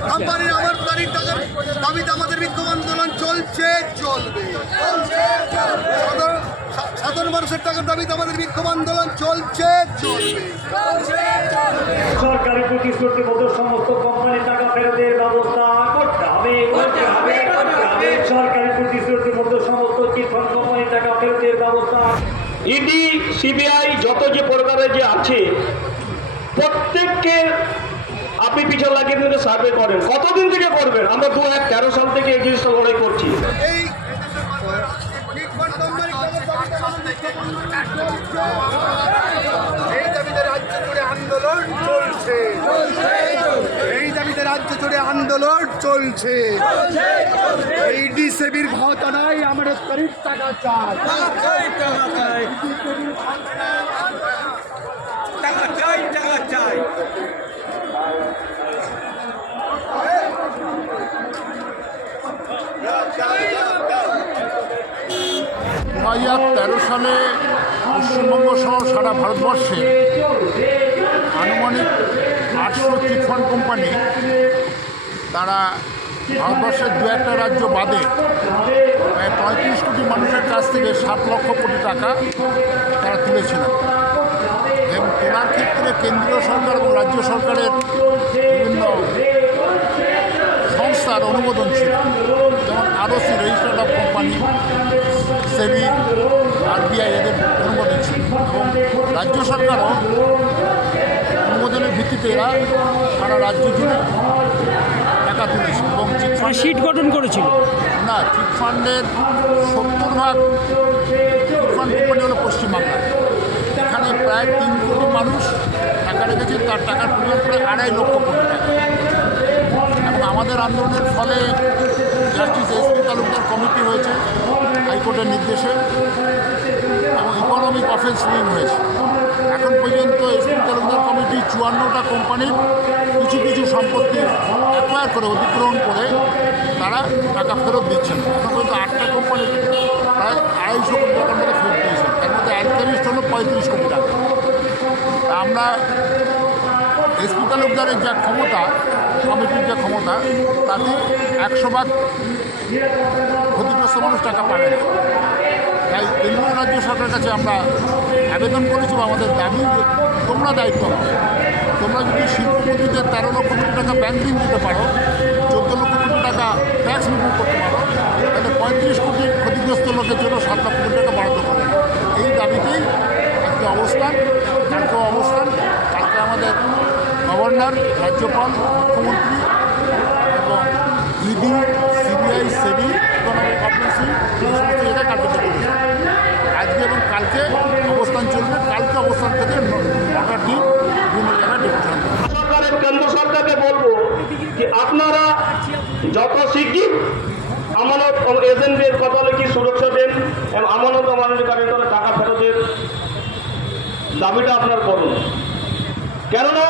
কোম্পানির আমার তারিখ টাকার দাবিতে আমাদের বিক্ষোভ আন্দোলন চলছে চলবে। সাধারণ মানুষের টাকার দাবিতে আমাদের বিক্ষোভ আন্দোলন চলছে চলবে। সরকারি প্রতিশ্রুতিবদ্ধ সমস্ত কোম্পানির টাকা ফেরতের ব্যবস্থা করতে হবে সরকারি প্রতিশ্রুতিবদ্ধ সমস্ত চিটফান্ড কোম্পানির টাকা ফেরতের ব্যবস্থা। ইডি সিবিআই যত যে প্রকারের যে আছে প্রত্যেককে আপনি পিছন লাগিয়ে দিলে সার্ভে করেন। কতদিন থেকে করবেন? আমরা দু হাজার তেরো সাল থেকে এই জিনিসটা লড়াই করছি। এই দাবিতে রাজ্য জুড়ে আন্দোলন চলছে। এই দাবিতে রাজ্য জুড়ে আন্দোলন চলছে। এই ডিসেবির ক্ষমতা নাই আমাদের টাকা চাই। দু হাজার তেরো সালে পশ্চিমবঙ্গ সহ সারা ভারতবর্ষে আনুমানিক আটশো চিটফান্ড কোম্পানি তারা ভারতবর্ষের দু একটা রাজ্য বাদে প্রায় পঁয়ত্রিশ কোটি মানুষের কাছ থেকে সাত লক্ষ কোটি টাকা তারা তুলেছিলেন। এবং তোলার ক্ষেত্রে কেন্দ্রীয় সরকার এবং রাজ্য সরকারের বিভিন্ন সংস্থার অনুমোদন ছিল। ROC registered of company SEBI RBI এদের অনুমোদন ছিল এবং রাজ্য সরকারও অনুমোদনের ভিত্তিতে এরা সারা রাজ্য জুড়ে টাকা তুলেছে। এবং চিটফান্ড সিট গঠন করেছিল? না চিটফান্ডের সত্তর ভাগ চিটফান্ড কোম্পানি হলো পশ্চিমবাংলা। এখানে প্রায় তিন কোটি মানুষ টাকা রেখেছে তার টাকার পরিমাণ প্রায় আড়াই লক্ষ কোটি টাকা। এবং আমাদের আন্দোলনের ফলে justice S P Talukdar committee হয়েছে, হাইকোর্টের নির্দেশে, এবং ইকোনমিক অফেন্স উইং হয়েছে। এখন পর্যন্ত এস পি তালুকদার কমিটি চুয়ান্নটা কোম্পানির কিছু কিছু সম্পত্তি অ্যাকোয়ার করে, অধিগ্রহণ করে, তারা টাকা ফেরত দিচ্ছেন। এখন পর্যন্ত আটটা কোম্পানি প্রায় আড়াইশো কোটি টাকার মতো ফেরত দিয়েছে। তার মধ্যে অ্যালকারিস্ট হলো পঁয়ত্রিশ কোটি টাকা। আমরা এসপি তালুকদারের যা ক্ষমতা কমিটির যে ক্ষমতা, তাতে একশো ভাগ ক্ষতিগ্রস্ত মানুষ টাকা পাবে তাই কেন্দ্রীয় রাজ্য সরকারের কাছে আমরা আবেদন করেছি বা আমাদের দাবি তোমরা দায়িত্ব। তোমরা যদি শিল্পপতিদের তেরো লক্ষ কোটি টাকা ব্যাংক দিতে পারো, চোদ্দ লক্ষ কোটি টাকা ট্যাক্স রিমুভ করতে পারো, তাহলে পঁয়ত্রিশ কোটি ক্ষতিগ্রস্ত লোকের জন্য সাত লক্ষ কোটি টাকা বরাদ্দ করে এই দাবিতেই একটি অবস্থান কালকে অবস্থান গভর্নর, রাজ্যপাল, মুখ্যমন্ত্রী এবং ED CBI SEBI economic offensive এই সমস্ত জায়গায় কালকে করেছে। আজকে এবং কালকে অবস্থান চলবে। কালকে অবস্থান থেকে নটা টিম বিভিন্ন জায়গায় কেন্দ্র সরকারকে বলব যে আপনারা যত শিগগির আমানত এজেন্টদের কথা কি সুরক্ষা দেন এবং আমানত আমানতকারীর করে টাকা ফেরতের দাবিটা আপনার করুন। কেননা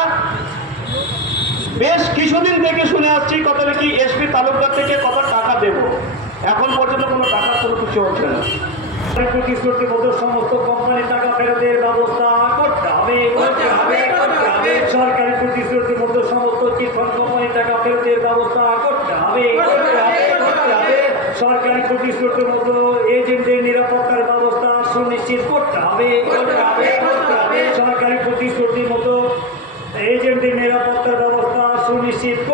বেশ কিছুদিন থেকে শুনে আসছি কত নাকি এসপি তালুকদার থেকে কত টাকা দেব। এখন পর্যন্ত কোনো টাকা কোনো কিছু হচ্ছে না। সমস্ত কোম্পানির টাকা ফেরতের ব্যবস্থা করতে হবে। করতে হবে করতে হবে সরকারি প্রতিশ্রুতিবদ্ধ সমস্ত চিটফান্ড কোম্পানির টাকা ফেরতের ব্যবস্থা করতে হবে করতে হবে করতে হবে সরকারি প্রতিশ্রুতিবদ্ধ এজেন্টের নিরাপত্তার ব্যবস্থা সুনিশ্চিত করতে হবে করতে হবে করতে হবে সরকারি প্রতিশ্রুতির মতো এজেন্টের নিরাপত্তার ব্যবস্থা